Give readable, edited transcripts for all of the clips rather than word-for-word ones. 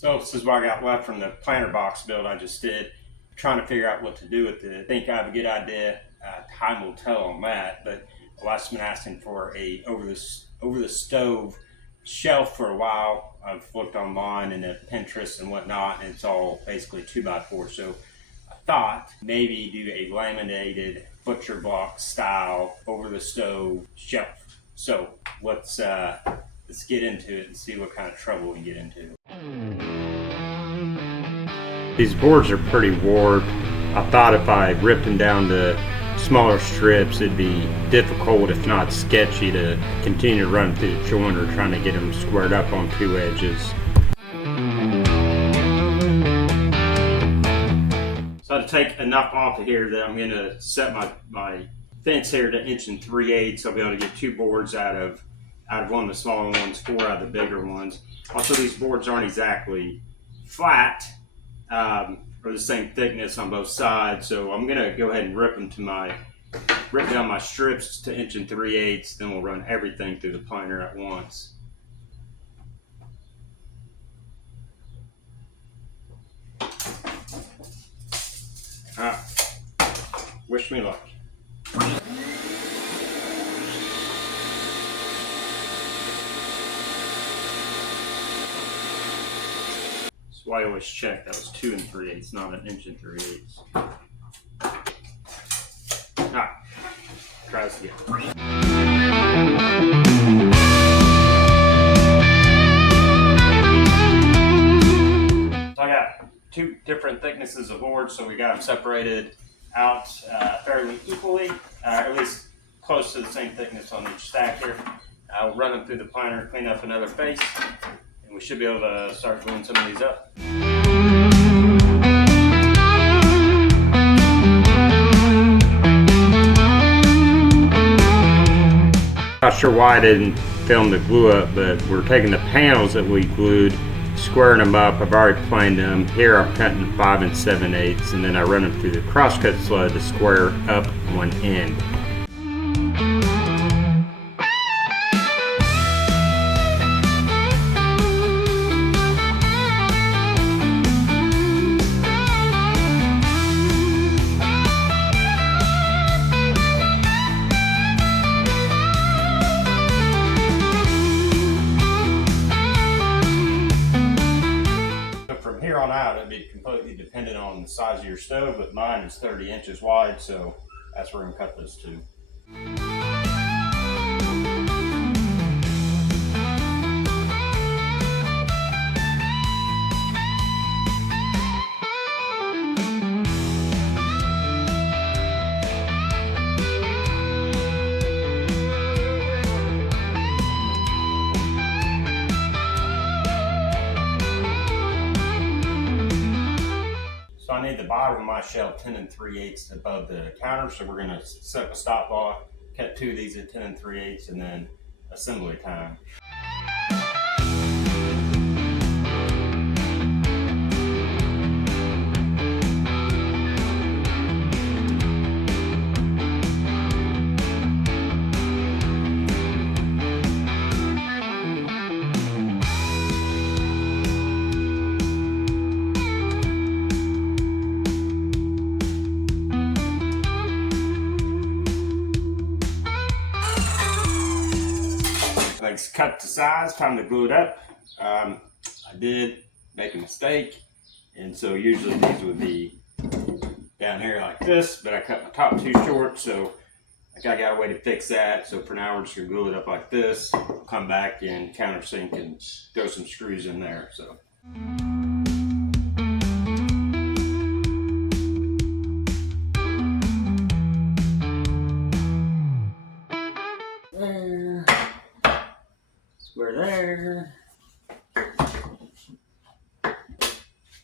So this is what I got left from the planter box build I just did. Trying to figure out what to do with it. I think I have a good idea. Time will tell on that. But I've been asking for a over the stove shelf for a while. I've looked online and at Pinterest and whatnot, and it's all basically 2x4. So I thought maybe do a laminated butcher block style over the stove shelf. So let's get into it and see what kind of trouble we get into. These boards are pretty warped. I thought if I ripped them down to smaller strips, it'd be difficult, if not sketchy, to continue to run through the joiner trying to get them squared up on two edges. So to take enough off of here that I'm going to set my fence here to 1 3/8. I'll be able to get 2 boards out of one of the smaller ones, 4 out of the bigger ones. Also, these boards aren't exactly flat. Or the same thickness on both sides, so I'm gonna go ahead and rip down my strips to 1 3/8. Then we'll run everything through the planer at once. Wish me luck. So I always check that was 2 3/8, not an 1 3/8. Alright, try this again. So I got 2 different thicknesses of board, so we got them separated out fairly equally, at least close to the same thickness on each stack here. I'll run them through the planer, clean up another face, and we should be able to start gluing some of these up. Not sure why I didn't film the glue up, but we're taking the panels that we glued, squaring them up. I've already planed them. Here I'm cutting 5 7/8, and then I run them through the crosscut sled to square up one end. Here on out, it'd be completely dependent on the size of your stove, but mine is 30 inches wide, so that's where I'm going to cut those to. So I need the bottom of my shelf 10 3/8 above the counter, so we're going to set up a stop block, cut 2 of these at 10 3/8, and then assembly time. It's cut to size, time to glue it up. I did make a mistake, and so usually these would be down here like this, but I cut my top 2 short, so I got a way to fix that. So for now we're just gonna glue it up like this, come back and countersink and throw some screws in there. So there. Square there,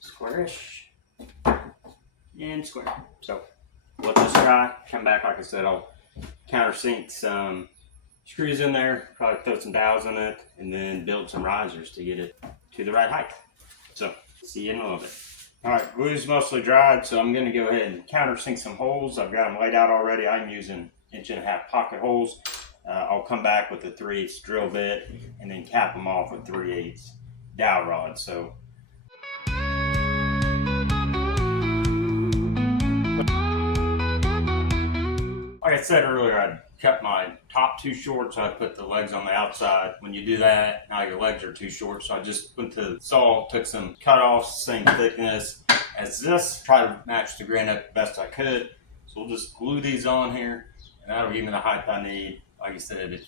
squarish, and square. So let's just try, come back. Like I said, I'll countersink some screws in there, probably throw some dowels in it, and then build some risers to get it to the right height. So see you in a little bit. All right, glue's mostly dried, so I'm gonna go ahead and countersink some holes. I've got them laid out already. I'm using 1.5 inch pocket holes. I'll come back with a 3/8 drill bit and then cap them off with 3/8 dowel rod. So I said earlier, I cut my top too short, so I put the legs on the outside. When you do that, now your legs are too short, so I just went to the saw, took some cutoffs, same thickness as this, try to match the granite best I could. So we'll just glue these on here, and that'll give me the height I need. Like I said, if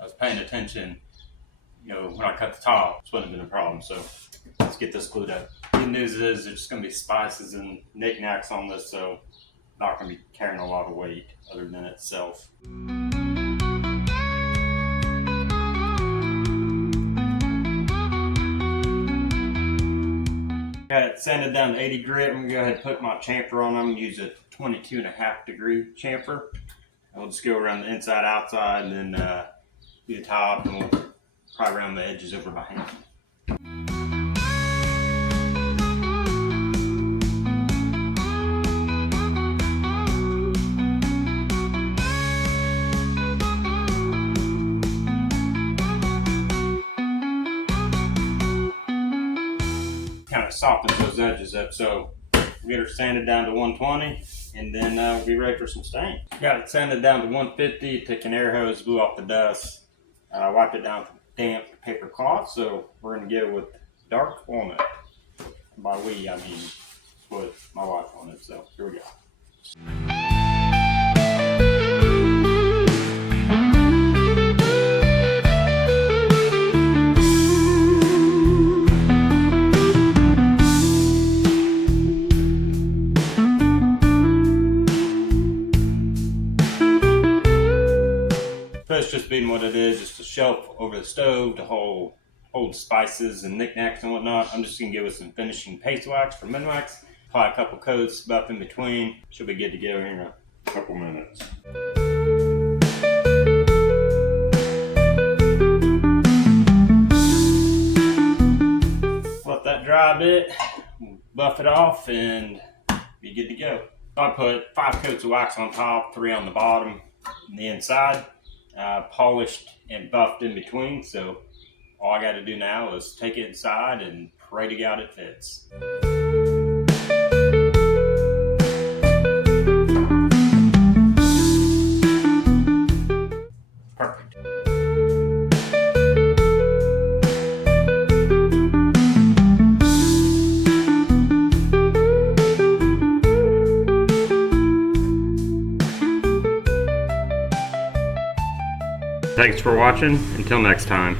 I was paying attention, you know, when I cut the top, this wouldn't have been a problem. So let's get this glued up. Good news is there's just going to be spices and knickknacks on this, so not going to be carrying a lot of weight other than itself. Got it sanded down to 80 grit. I'm going to go ahead and put my chamfer on. I'm going to use a 22.5 degree chamfer. I'll just go around the inside, outside, and then do the top, and we'll probably round the edges over by hand. Kind of softens those edges up, so we'll get her sanded down to 120, and then we'll be ready for some stain. Got it sanded down to 150, took an air hose, blew off the dust, wiped it down with damp paper cloth, so we're going to go with dark walnut. And by we, I mean put my wife on it, so here we go. It's just being what it is, just a shelf over the stove to hold spices and knickknacks and whatnot. I'm just going to give it some finishing paste wax for Minwax, apply a couple coats, buff in between. She'll be good to go here in a couple minutes. Let that dry a bit, buff it off, and be good to go. I put 5 coats of wax on top, 3 on the bottom and the inside. Polished and buffed in between, so all I got to do now is take it inside and pray to God it fits. Perfect. Thanks for watching. Until next time.